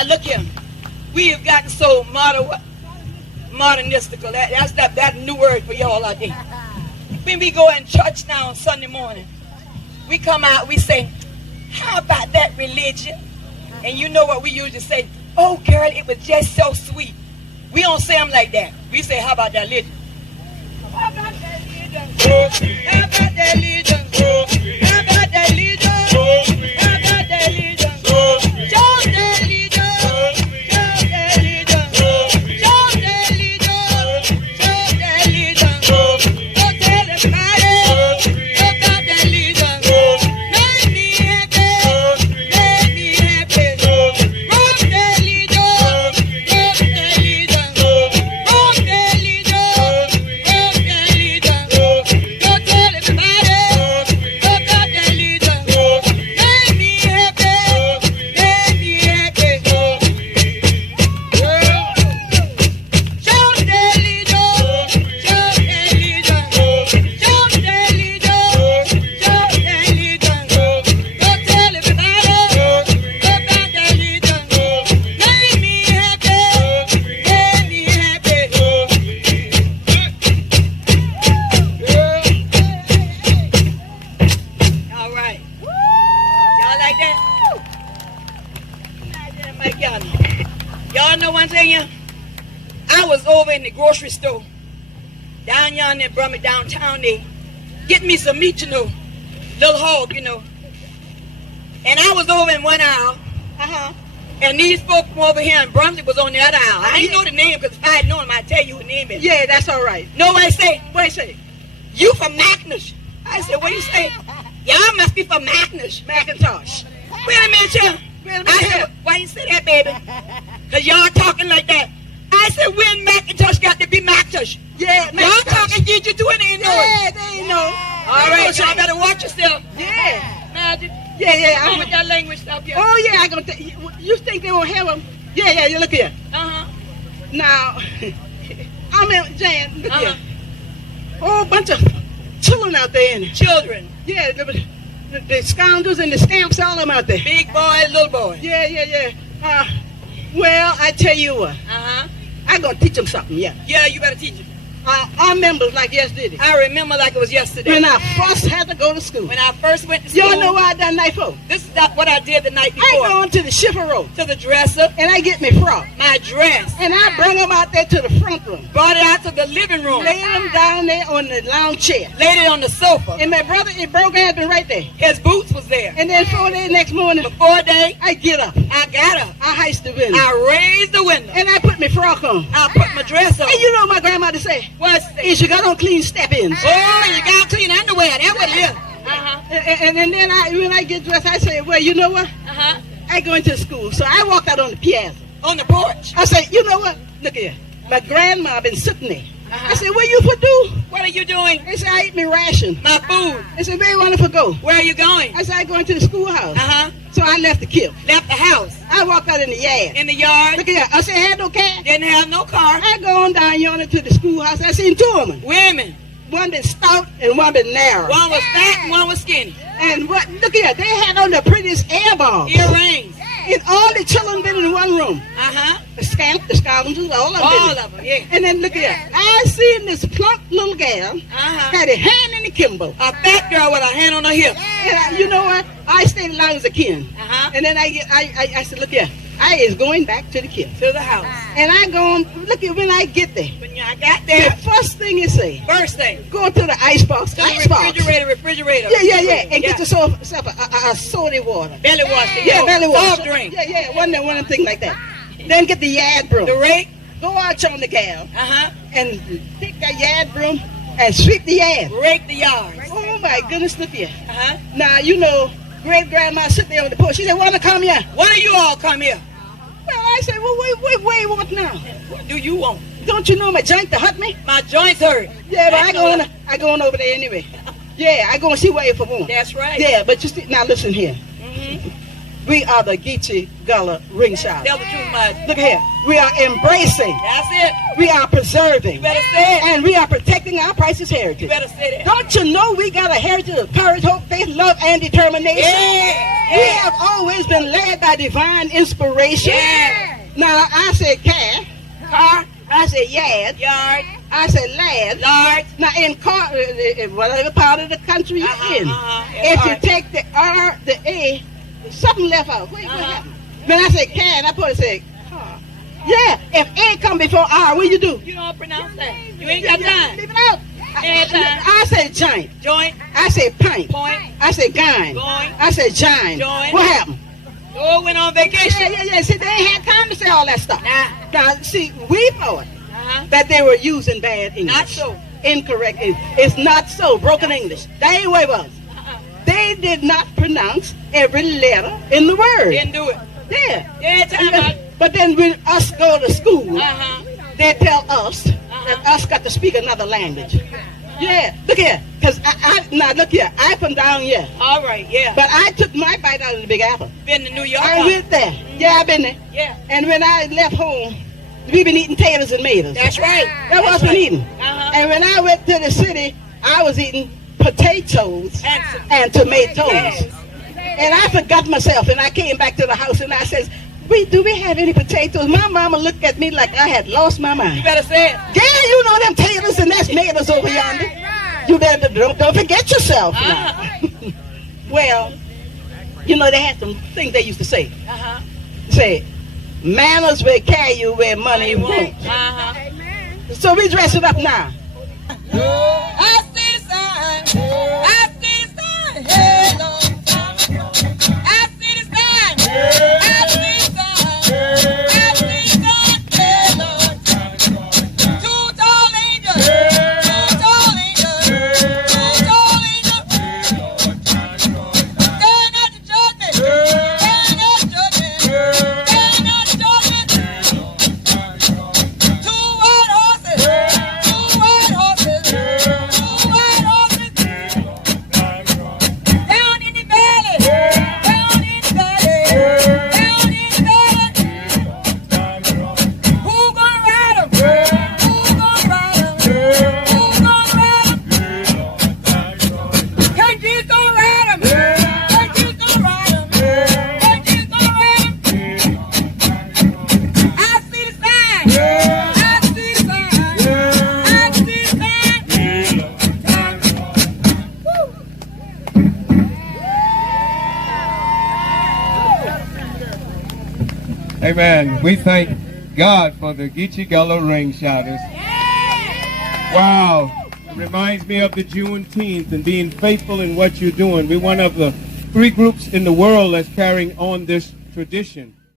Now look here. We have gotten so modernistical. That's that new word for y'all out there. When we go in church now on Sunday morning, we come out, we say, how about that religion? And you know what we usually say? Oh, girl, it was just so sweet. We don't say them like that. We say, how about that religion? How about that religion? How about that religion? How about that religion? How about that religion? Just that religion. Just that religion. Just that religion. Just that religion. Go tell everybody about that religion. Make me happy. Make me happy. Rock that religion. Rock that religion. Rock that religion. Rock that religion. Go tell everybody about that religion. Make me happy. Make me happy. Just that religion. Just that religion. Just that religion. Just that religion. Go tell everybody about that religion. Make me happy. Make me happy. All right. Y'all like that? Y'all know one thing, yeah? I was over in the grocery store down yonder in Brummie downtown there, getting me some meat, little hog, And I was over in one aisle, and these folks from over here in Brummie was on the other aisle. I didn't know the name because if I had known them, I'd tell you who the name is. Yeah, that's all right. No, what I say? What I say? You from Macintosh? I said, what do you say? Y'all must be from Macintosh. Macintosh. Wait a minute, y'all. Wait a minute. I said, why you say that, baby? Because y'all talking like that. I said, when Macintosh got to be Macintosh? Yeah, Y'all Macintosh. talking Geechee too and they ain't know it. Yeah, they ain't know. All right, y'all better watch yourself. Yeah. Now, Yeah. with that language stuff here. Oh, yeah, you think they won't have them? Yeah, you look here. Uh-huh. Now, I'm in, Jan, look Uh-huh. here. Whole bunch of children out there in it. Children. Yeah, the scoundrels and the stamps, all of them out there. Big boy, little boy. Yeah. Well, I tell you what, Uh-huh. I'm going to teach them something, yeah. Yeah, you better teach them. I remember like yesterday. I remember like it was yesterday. When I first had to go to school. When I first went to school. Y'all know what I done night for? This is what I did the night I before. go into the chiffon To the dresser, and I get me frock. my dress. And I bring them out there to the front room. Brought it out to the living room. Lay them down there on the lounge chair. Laid it on the sofa. And my brother, it broke had been right there. His boots was there. And then 4 days next morning, Before day, I get up. I got up. I heist the window. I raised the window. And I put my frock on. I put my dress on. And you know what my grandmother say? What's Is you got on clean step-ins. Oh, you got clean underwear. That's what it is. Uh-huh. And then when I get dressed, I say, well, you know what? Uh-huh. I go into school. So I walked out on the piazza. On the porch. I say, you know what? Look here. My grandma been sitting there. Uh-huh. I said, what you for do? What are you doing? They said, I ate me ration. My food. They said, where you want to go? Where are you going? I said, I going to the schoolhouse. Uh-huh. So I left the kid. Left the house. I walked out in the yard. In the yard. Look here. I said, I had no car. Didn't have no car. I go on down yonder to the schoolhouse. I seen 2 of them. Women. One been stout and one been narrow. One was fat and one was skinny. And what? Look here. They had on the prettiest air balls. Earrings. And all the children been in one room. Uh-huh. The scamp, the scoundrels, all of them. All of them, yeah. And then look here. I seen this plump little gal Uh-huh. had a hand in the kimbo. A fat girl with a hand on her hip. And you know what? I stayed as long as I can. Uh-huh. And then I said, look here. I is going back to the kid. To the house. And I go on, look at when I get there. When I got The there, first thing you say, first thing, go to the ice box. to the Ice box. refrigerator. Yeah. And get yourself a soda water. Belly wash. Yeah, belly wash. Soft drink. Yeah. One of them thing like that. Then get the yard broom. The rake. Go out on the gal Uh-huh. and take that yard broom and sweep the yard. Rake the yard. Oh my goodness, look here. Uh-huh. Now, you know, great grandma sit there on the porch. She said, wanna come here? What do you all come here? Well, I said, well, wait, what now? What do you want? Don't you know my joint to hurt me? My joints hurt. Yeah, but I know go on over there anyway. Yeah, I go and see where you for one. That's right. Yeah, but you see, now listen here. Mm-hmm. We are the Geechee Gullah ring shouters. Tell the truth, Mud. Look here. We are embracing. That's it. We are preserving. You better say it. And we are protecting our priceless heritage. You better say that. Don't you know we got a heritage of courage, hope, faith, love, and determination? Yeah. We have always been led by divine inspiration. Yeah. Now, I said car. I said yard. Yard. I said lad. Lard. Now, in whatever part of the country you're in, if you take the R, the A, something left out. What happened? When I said can, I put it say car. Yeah, if A come before R, what you do? You don't pronounce that. You ain't got time. Leave it out. I said joint. Joint. I said pint. Point. I said gine. Going. I said jine. Join. What happened? Oh, went on vacation. Yeah. See, they ain't had time to say all that stuff. Nah. Now, see, we thought that they were using bad English. Not so. Incorrect. It's not so. Broken English. That ain't what it was. They did not pronounce every letter in the word. Didn't do it. Yeah. Yeah, time out. But then when us go to school, they tell us that us got to speak another language. Yeah. Look here. Now look here. I from down here. All right, yeah. But I took my bite out of the Big Apple. Been to New York. I went there. Yeah, I've been there. Yeah. And when I left home, we been eating taters and maters. That's right. That's what I've been eating. And when I went to the city, I was eating potatoes and tomatoes. Yes. And I forgot myself, and I came back to the house, and I says, do we have any potatoes? My mama looked at me like I had lost my mind. You better say it. Yeah, you know them taters and that's maters over yonder. You better don't forget yourself. Well, you know, they had some things they used to say. Say, manners will carry you where money won't. So we dress it up now. I see the sign. I see the sign. Hey, Lord. I see the sign. I see the sign. I see the sign. Hey, Lord. Two tall angels. Two tall angels. Two tall angels. Stand at the judgment. Stand at the judgment. Stand at the judgment. Two white horses. Two white horses. Two white horses. Down in the valley. Down in the valley. Down in the valley. Who gonna ride 'em? Who gonna ride 'em? Who gonna ride 'em? Country's gonna ride 'em. Country's gonna ride 'em. Country's gonna ride 'em. I see the sign. I see the sign. I see the sign. Amen. We thank God for the Geechee Gullah ring shouters. Wow. It reminds me of the Juneteenth and being faithful in what you're doing. We're one of the 3 groups in the world that's carrying on this tradition.